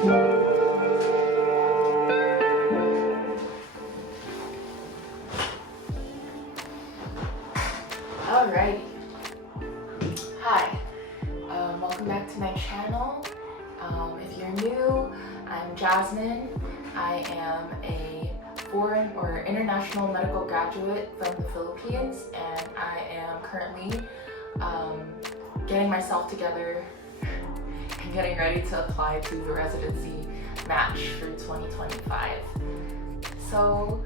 Alrighty. Hi, welcome back to my channel. If you're new, I'm Jasmine. I am a foreign or international medical graduate from the Philippines, and I am currently getting myself together and getting ready to apply to the residency match for 2025. So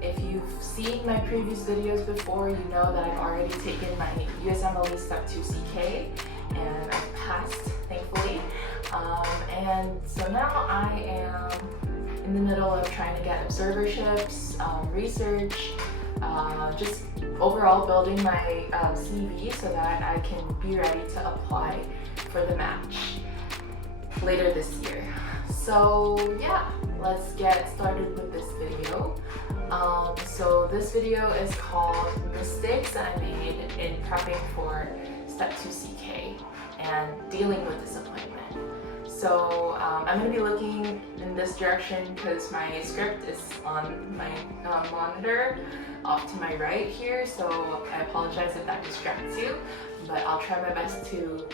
if you've seen my previous videos before, you know that I've already taken my USMLE Step 2 CK and I passed, thankfully. And so now I am in the middle of trying to get observerships, research, just overall building my CV so that I can be ready to apply for the match later this year. So yeah, let's get started with this video. So this video is called Mistakes that I made in prepping for Step 2 CK and dealing with disappointment. So I'm going to be looking in this direction because my script is on my monitor off to my right here, so I apologize if that distracts you, but I'll try my best to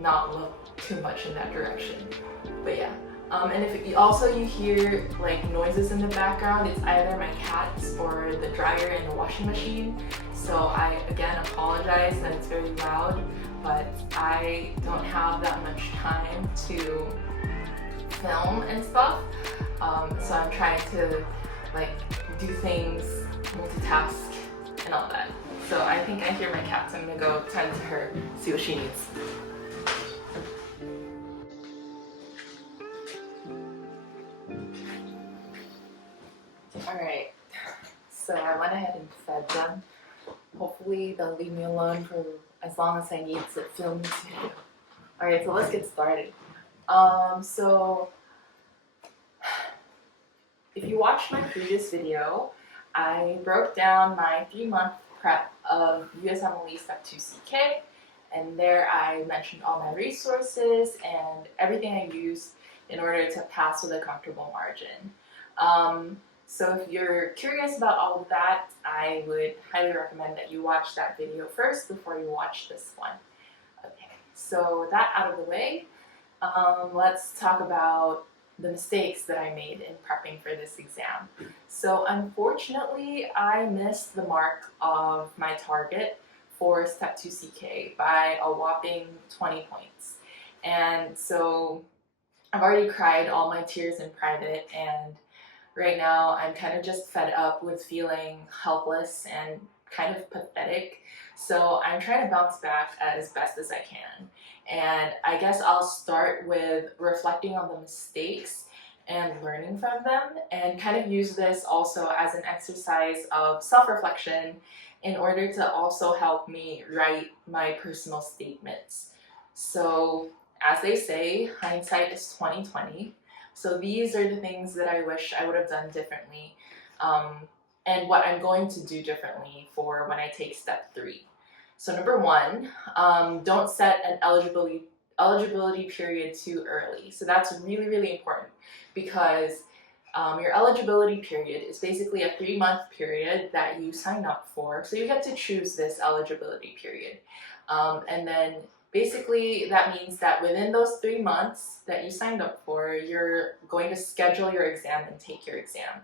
not look too much in that direction. But yeah. And if you hear like noises in the background, it's either my cats or the dryer and the washing machine. So I again apologize that it's very loud, but I don't have that much time to film and stuff. So I'm trying to like do things, multitask and all that. So I think I hear my cat, so I'm gonna go tend to her, see what she needs. Alright, so I went ahead and fed them. Hopefully they'll leave me alone for as long as I need to film this video. Alright, so let's get started. So if you watched my previous video, I broke down my 3-month prep of USMLE Step 2 CK, and there I mentioned all my resources and everything I used in order to pass with a comfortable margin. So if you're curious about all of that, I would highly recommend that you watch that video first before you watch this one. Okay, so with that out of the way, let's talk about the mistakes that I made in prepping for this exam. So unfortunately, I missed the mark of my target for Step 2 CK by a whopping 20 points. And so I've already cried all my tears in private, and right now I'm kind of just fed up with feeling helpless and kind of pathetic. So I'm trying to bounce back as best as I can. And I guess I'll start with reflecting on the mistakes and learning from them, and kind of use this also as an exercise of self-reflection in order to also help me write my personal statements. So as they say, hindsight is 20/20. So these are the things that I wish I would have done differently, and what I'm going to do differently for when I take Step 3. So number 1, don't set an eligibility period too early. So that's really, really important, because your eligibility period is basically a 3-month period that you sign up for. So you get to choose this eligibility period. And then basically that means that within those 3 months that you signed up for, you're going to schedule your exam and take your exam.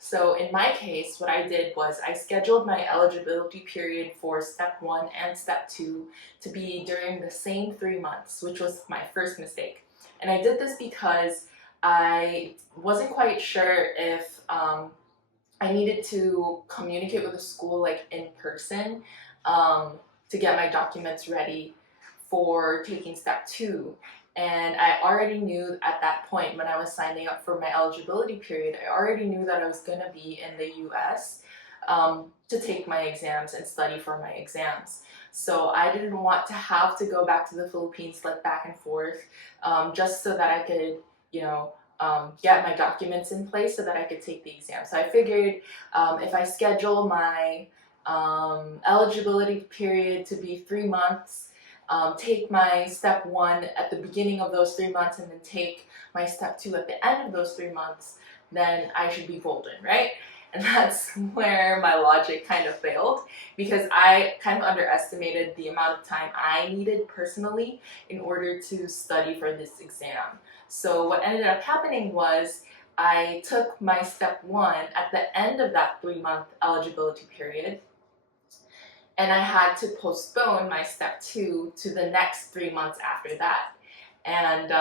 So in my case, what I did was I scheduled my eligibility period for Step 1 and Step 2 to be during the same 3 months, which was my first mistake. And I did this because I wasn't quite sure if I needed to communicate with the school like in person to get my documents ready for taking Step 2. And I already knew at that point, when I was signing up for my eligibility period, I already knew that I was going to be in the US to take my exams and study for my exams. So I didn't want to have to go back to the Philippines, like back and forth, just so that I could, get my documents in place so that I could take the exam. So I figured if I schedule my eligibility period to be 3 months, take my step 1 at the beginning of those 3 months and then take my step 2 at the end of those 3 months, then I should be golden, right? And that's where my logic kind of failed, because I kind of underestimated the amount of time I needed personally in order to study for this exam. So what ended up happening was I took my step 1 at the end of that 3-month eligibility period, and I had to postpone my step 2 to the next 3 months after that. And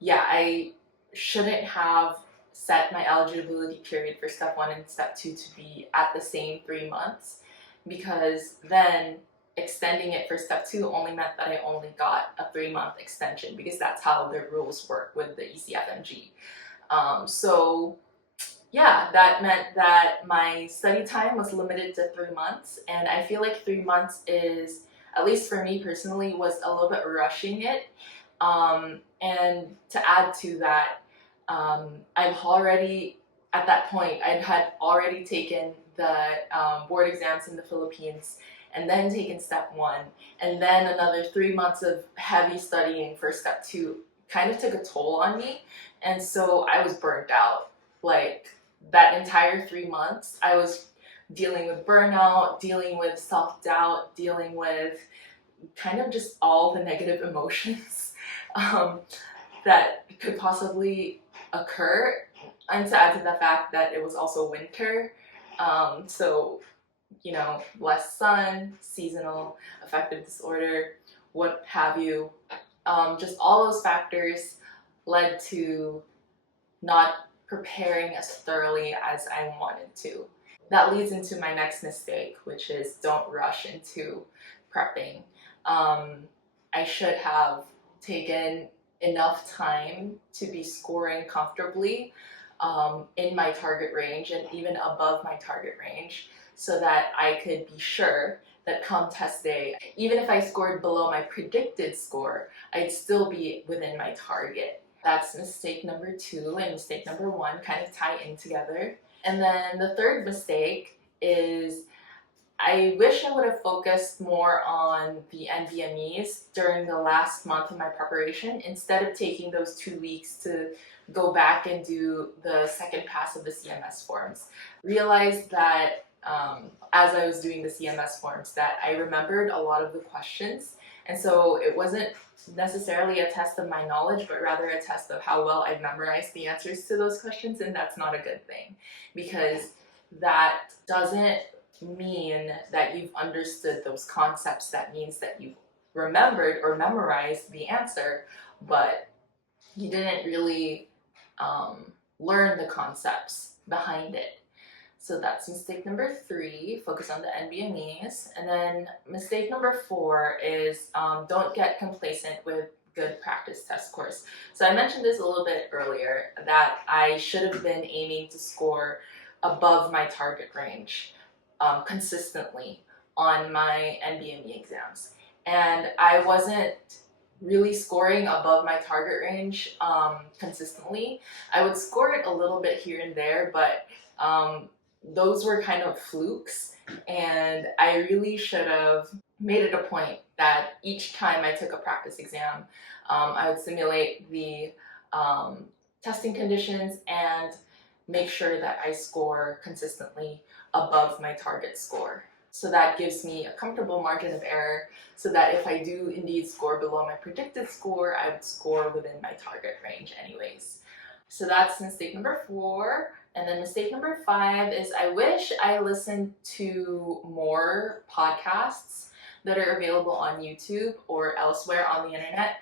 yeah, I shouldn't have set my eligibility period for step 1 and step 2 to be at the same 3 months, because then extending it for step 2 only meant that I only got a 3-month extension, because that's how the rules work with the ECFMG. So yeah, that meant that my study time was limited to 3 months, and I feel like 3 months is, at least for me personally, was a little bit rushing it. And to add to that, I've already, at that point, I had already taken the board exams in the Philippines, and then taken step 1, and then another 3 months of heavy studying for step 2 kind of took a toll on me, and so I was burnt out. Like, that entire 3 months, I was dealing with burnout, dealing with self-doubt, dealing with kind of just all the negative emotions that could possibly occur. And to add to the fact that it was also winter, so, you know, less sun, seasonal affective disorder, what have you. Just all those factors led to not preparing as thoroughly as I wanted to. That leads into my next mistake, which is don't rush into prepping. I should have taken enough time to be scoring comfortably in my target range and even above my target range, so that I could be sure that come test day, even if I scored below my predicted score, I'd still be within my target. That's mistake number 2, and mistake number 1 kind of tie in together. And then the third mistake is I wish I would have focused more on the NBMEs during the last month of my preparation, instead of taking those 2 weeks to go back and do the second pass of the CMS forms. Realized that as I was doing the CMS forms, that I remembered a lot of the questions, and so it wasn't necessarily a test of my knowledge, but rather a test of how well I've memorized the answers to those questions, and that's not a good thing, because that doesn't mean that you've understood those concepts. That means that you've remembered or memorized the answer, but you didn't really learn the concepts behind it. So that's mistake number 3, focus on the NBMEs. And then mistake number 4 is don't get complacent with good practice test scores. So I mentioned this a little bit earlier, that I should have been aiming to score above my target range consistently on my NBME exams. And I wasn't really scoring above my target range consistently. I would score it a little bit here and there, but those were kind of flukes, and I really should have made it a point that each time I took a practice exam, I would simulate the testing conditions and make sure that I score consistently above my target score. So that gives me a comfortable margin of error, so that if I do indeed score below my predicted score, I would score within my target range anyways. So that's mistake number 4. And then mistake number 5 is I wish I listened to more podcasts that are available on YouTube or elsewhere on the internet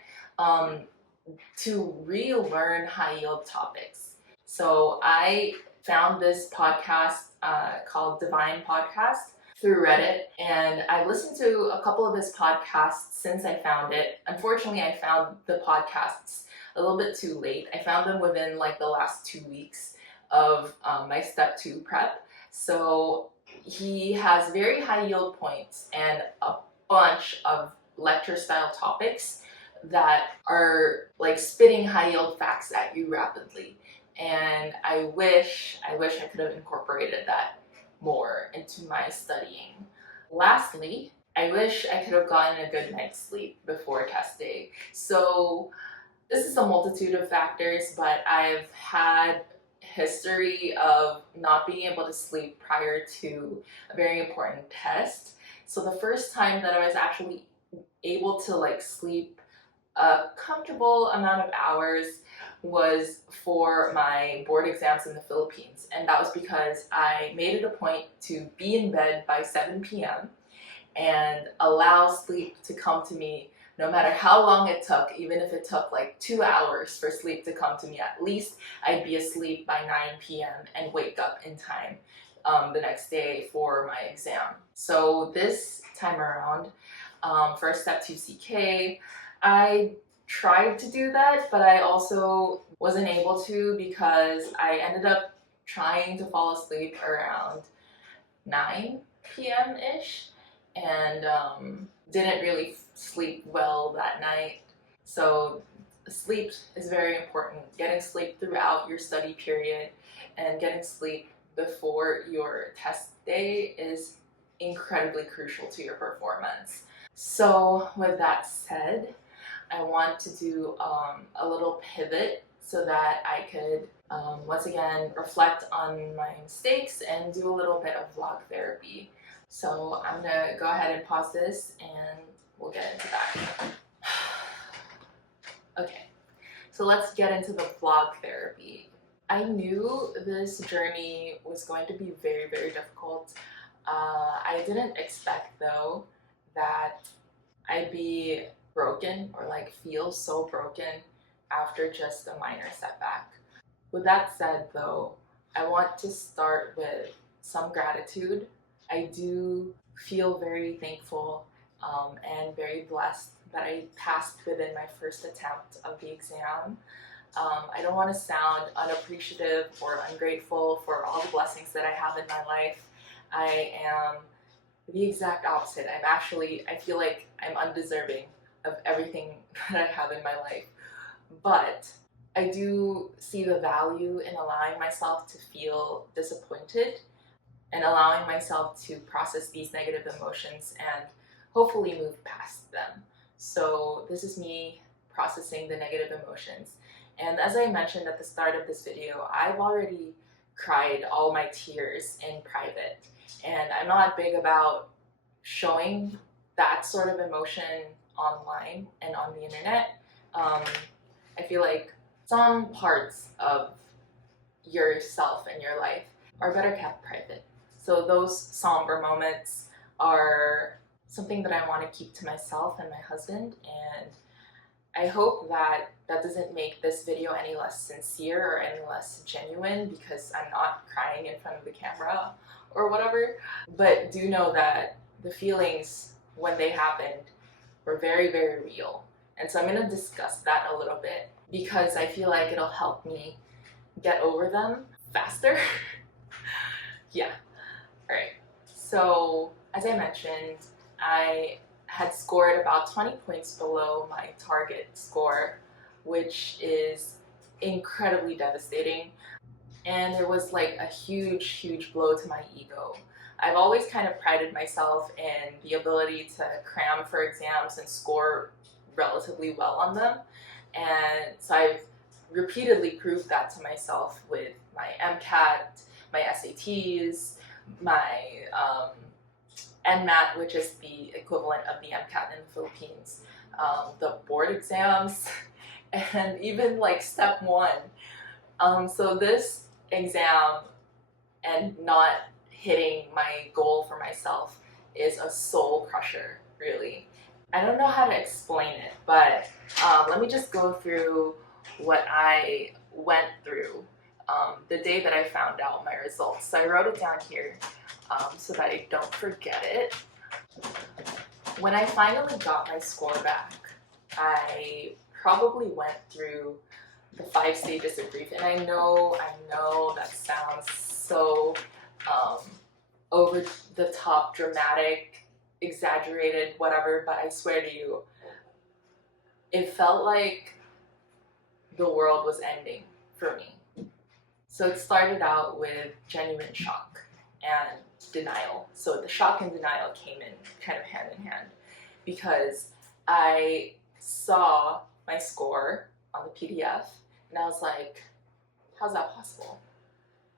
to relearn high yield topics. So I found this podcast called Divine Podcast through Reddit, and I've listened to a couple of his podcasts since I found it. Unfortunately, I found the podcasts a little bit too late. I found them within like the last 2 weeks of my step 2 prep. So he has very high yield points and a bunch of lecture style topics that are like spitting high yield facts at you rapidly. And I wish I could have incorporated that more into my studying. Lastly, I wish I could have gotten a good night's sleep before test day. So this is a multitude of factors, but I've had history of not being able to sleep prior to a very important test. So the first time that I was actually able to like sleep a comfortable amount of hours was for my board exams in the Philippines. And that was because I made it a point to be in bed by 7 p.m. and allow sleep to come to me no matter how long it took, even if it took like 2 hours for sleep to come to me. At least I'd be asleep by 9 p.m. and wake up in time the next day for my exam. So this time around, for Step 2 CK, I tried to do that, but I also wasn't able to because I ended up trying to fall asleep around 9 p.m. ish and didn't really sleep well that night. So sleep is very important. Getting sleep throughout your study period and getting sleep before your test day is incredibly crucial to your performance. So with that said, I want to do a little pivot so that I could once again reflect on my mistakes and do a little bit of vlog therapy. So I'm gonna go ahead and pause this and we'll get into that. Okay, so let's get into the vlog therapy. I knew this journey was going to be very, very difficult. I didn't expect though that I'd be broken or like feel so broken after just a minor setback. With that said though, I want to start with some gratitude. I do feel very thankful and very blessed that I passed within my first attempt of the exam. I don't want to sound unappreciative or ungrateful for all the blessings that I have in my life. I am the exact opposite. I feel like I'm undeserving of everything that I have in my life. But I do see the value in allowing myself to feel disappointed and allowing myself to process these negative emotions and hopefully move past them. So this is me processing the negative emotions. And as I mentioned at the start of this video, I've already cried all my tears in private. And I'm not big about showing that sort of emotion online and on the internet. I feel like some parts of yourself and your life are better kept private. So those somber moments are something that I want to keep to myself and my husband, and I hope that that doesn't make this video any less sincere or any less genuine because I'm not crying in front of the camera or whatever. But do know that the feelings when they happened were very, very real. And so I'm going to discuss that a little bit because I feel like it'll help me get over them faster. Yeah. All right. So as I mentioned, I had scored about 20 points below my target score, which is incredibly devastating. And it was like a huge, huge blow to my ego. I've always kind of prided myself in the ability to cram for exams and score relatively well on them. And so I've repeatedly proved that to myself with my MCAT, my SATs, my NMAT, which is the equivalent of the MCAT in the Philippines, the board exams, and even like step 1. So this exam and not hitting my goal for myself is a soul crusher, really. I don't know how to explain it, but let me just go through what I went through the day that I found out my results. So I wrote it down here so that I don't forget it. When I finally got my score back, I probably went through the 5 stages of grief, and I know that sounds so over the top, dramatic, exaggerated, whatever, but I swear to you, it felt like the world was ending for me. So it started out with genuine shock, and denial. So the shock and denial came in kind of hand in hand because I saw my score on the PDF and I was like, how's that possible?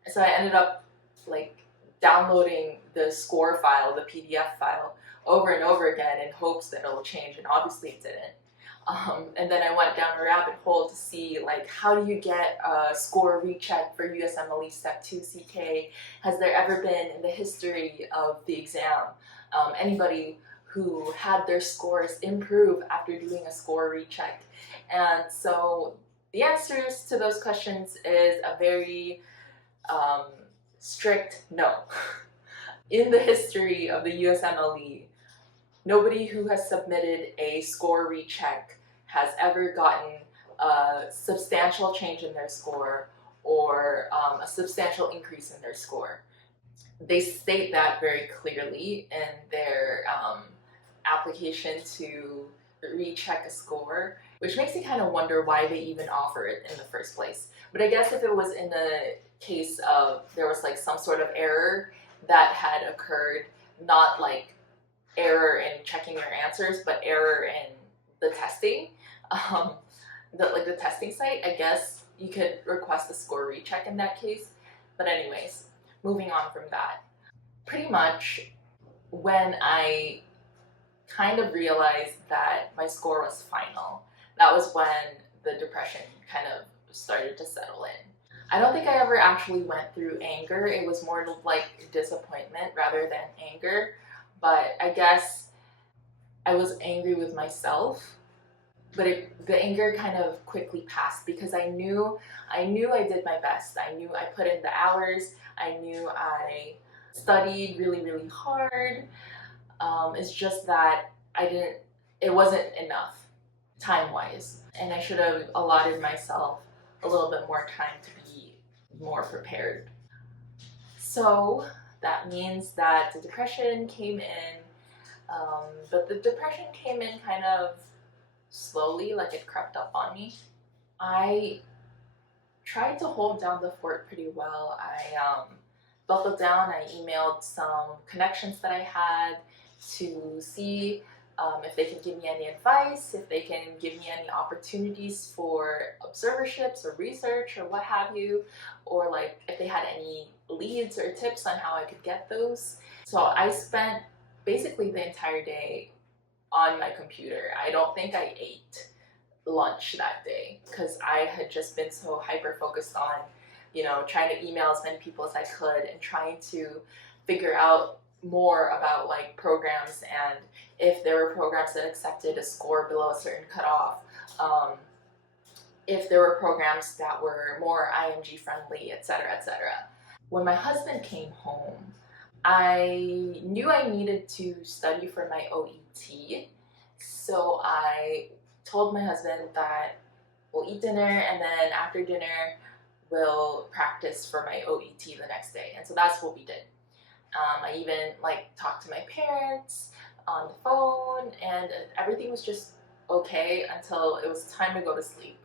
And so I ended up like downloading the score file, the PDF file, over and over again in hopes that it'll change, and obviously it didn't. And then I went down a rabbit hole to see like how do you get a score recheck for USMLE Step 2 CK? Has there ever been in the history of the exam anybody who had their scores improve after doing a score recheck? And so the answers to those questions is a very strict no. In the history of the USMLE, nobody who has submitted a score recheck has ever gotten a substantial change in their score or a substantial increase in their score. They state that very clearly in their application to recheck a score, which makes me kind of wonder why they even offer it in the first place. But I guess if it was in the case of there was like some sort of error that had occurred, not like error in checking your answers, but error in the testing, the testing site, I guess you could request a score recheck in that case. But anyways, moving on from that, pretty much when I kind of realized that my score was final, that was when the depression kind of started to settle in. I don't think I ever actually went through anger. It was more like disappointment rather than anger. But I guess I was angry with myself, but the anger kind of quickly passed because I knew I did my best. I knew I put in the hours. I knew I studied really, really hard. It's just that it wasn't enough time-wise, and I should have allotted myself a little bit more time to be more prepared. So that means that the depression came in, but the depression came in kind of slowly, like it crept up on me. I tried to hold down the fort pretty well. I buckled down. I emailed some connections that I had to see if they can give me any advice, if they can give me any opportunities for observerships or research or what have you, or like if they had any leads or tips on how I could get those. So I spent basically the entire day on my computer. I don't think I ate lunch that day because I had just been so hyper focused on, trying to email as many people as I could and trying to figure out more about like programs and if there were programs that accepted a score below a certain cutoff, if there were programs that were more IMG friendly, etc., etc. When my husband came home, I knew I needed to study for my OET, so I told my husband that we'll eat dinner and then after dinner we'll practice for my OET the next day, and so that's what we did. I even talked to my parents on the phone, and everything was just okay until it was time to go to sleep.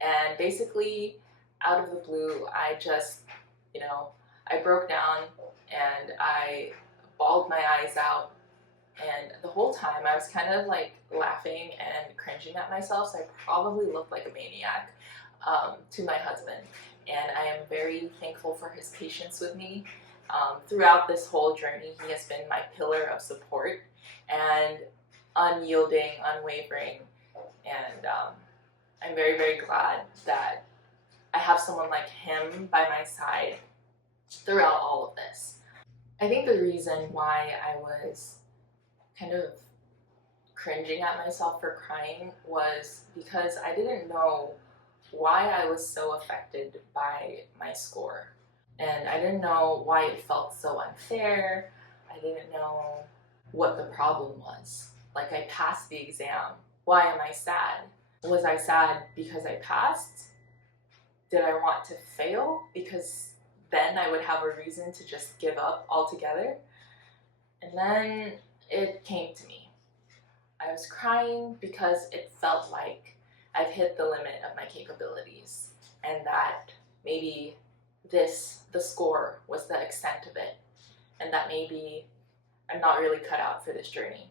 And basically, out of the blue, I just, I broke down and I bawled my eyes out. And the whole time I was kind of laughing and cringing at myself, so I probably looked like a maniac to my husband. And I am very thankful for his patience with me. Throughout this whole journey, he has been my pillar of support and unyielding, unwavering, and I'm very, very glad that I have someone like him by my side throughout all of this. I think the reason why I was kind of cringing at myself for crying was because I didn't know why I was so affected by my score. And I didn't know why it felt so unfair. I didn't know what the problem was. Like, I passed the exam. Why am I sad? Was I sad because I passed? Did I want to fail? Because then I would have a reason to just give up altogether. And then it came to me. I was crying because it felt like I've hit the limit of my capabilities and that maybe the score was the extent of it. and that maybe I'm not really cut out for this journey.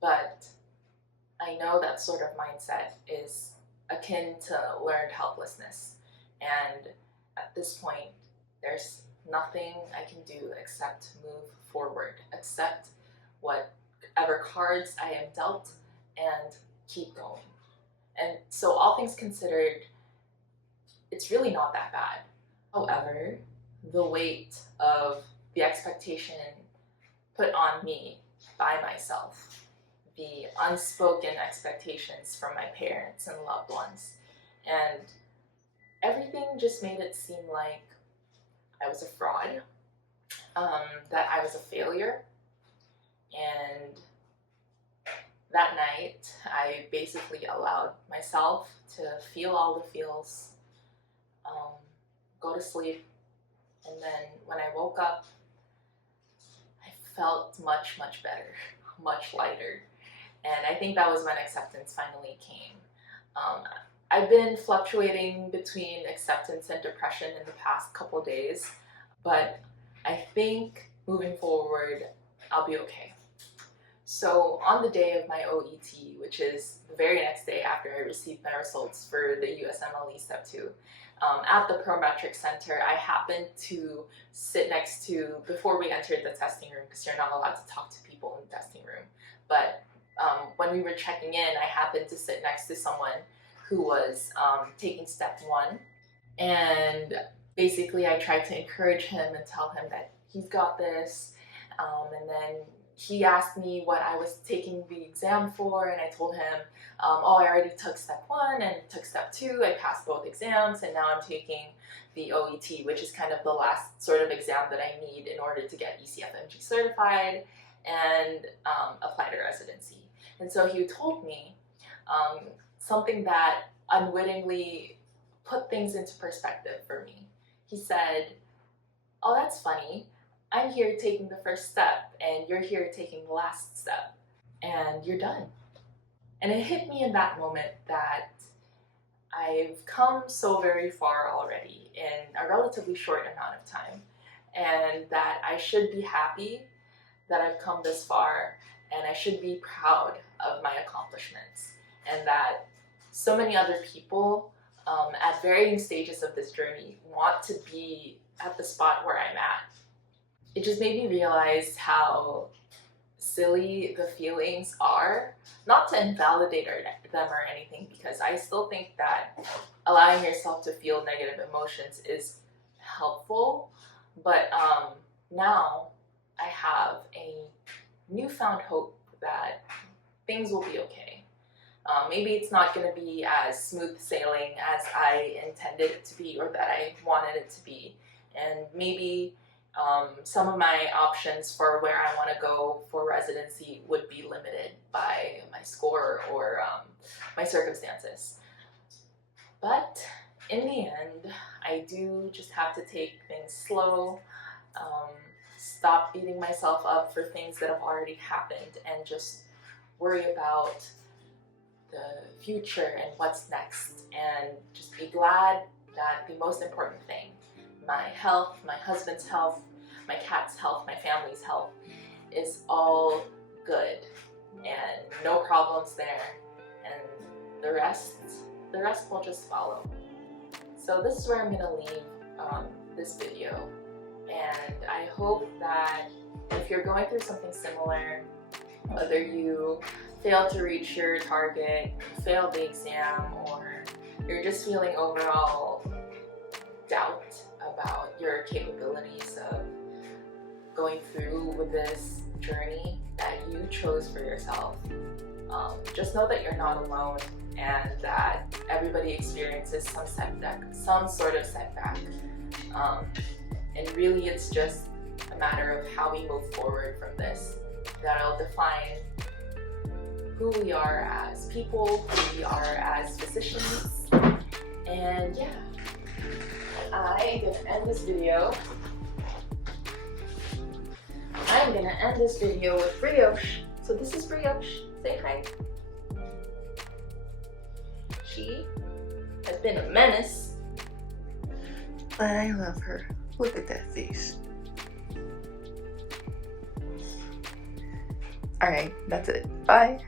But I know that sort of mindset is akin to learned helplessness, and at this point, there's nothing I can do except move forward, accept whatever cards I am dealt, and keep going. And so all things considered, it's really not that bad. However, the weight of the expectation put on me by myself, the unspoken expectations from my parents and loved ones, and everything just made it seem like I was a fraud, that I was a failure. And that night, I basically allowed myself to feel all the feels, go to sleep, and then when I woke up, I felt much, much better, much lighter. And I think that was when acceptance finally came. I've been fluctuating between acceptance and depression in the past couple days, but I think moving forward, I'll be okay. So on the day of my OET, which is the very next day after I received my results for the USMLE Step 2, at the Prometric Center, I happened to sit next to, before we entered the testing room, because you're not allowed to talk to people in the testing room, but when we were checking in, I happened to sit next to someone who was taking Step 1, and basically I tried to encourage him and tell him that he's got this, and then he asked me what I was taking the exam for, and I told him, oh, I already took Step 1 and took Step 2, I passed both exams, and now I'm taking the OET, which is kind of the last sort of exam that I need in order to get ECFMG certified and apply to residency. And so he told me something that unwittingly put things into perspective for me. He said, oh, that's funny. I'm here taking the first step, and you're here taking the last step, and you're done. And it hit me in that moment that I've come so very far already in a relatively short amount of time, and that I should be happy that I've come this far, and I should be proud of my accomplishments, and that so many other people at varying stages of this journey want to be at the spot where I'm at. It just made me realize how silly the feelings are, not to invalidate them or anything, because I still think that allowing yourself to feel negative emotions is helpful, but now I have a newfound hope that things will be okay. Maybe it's not going to be as smooth sailing as I intended it to be or that I wanted it to be, and maybe some of my options for where I want to go for residency would be limited by my score or my circumstances. But in the end, I do just have to take things slow, stop beating myself up for things that have already happened, and just worry about the future and what's next, and just be glad that the most important thing, my health, my husband's health, my cat's health, my family's health, is all good and no problems there, and the rest will just follow. So this is where I'm gonna leave this video, and I hope that if you're going through something similar, whether you fail to reach your target, fail the exam, or you're just feeling overall doubt about your capabilities of going through with this journey that you chose for yourself, just know that you're not alone, and that everybody experiences some sort of setback, and really it's just a matter of how we move forward from this that'll define who we are as people, who we are as physicians. And yeah, I'm gonna end this video with Brioche. So this is Brioche. Say hi. She has been a menace. But I love her. Look at that face. Alright, that's it. Bye!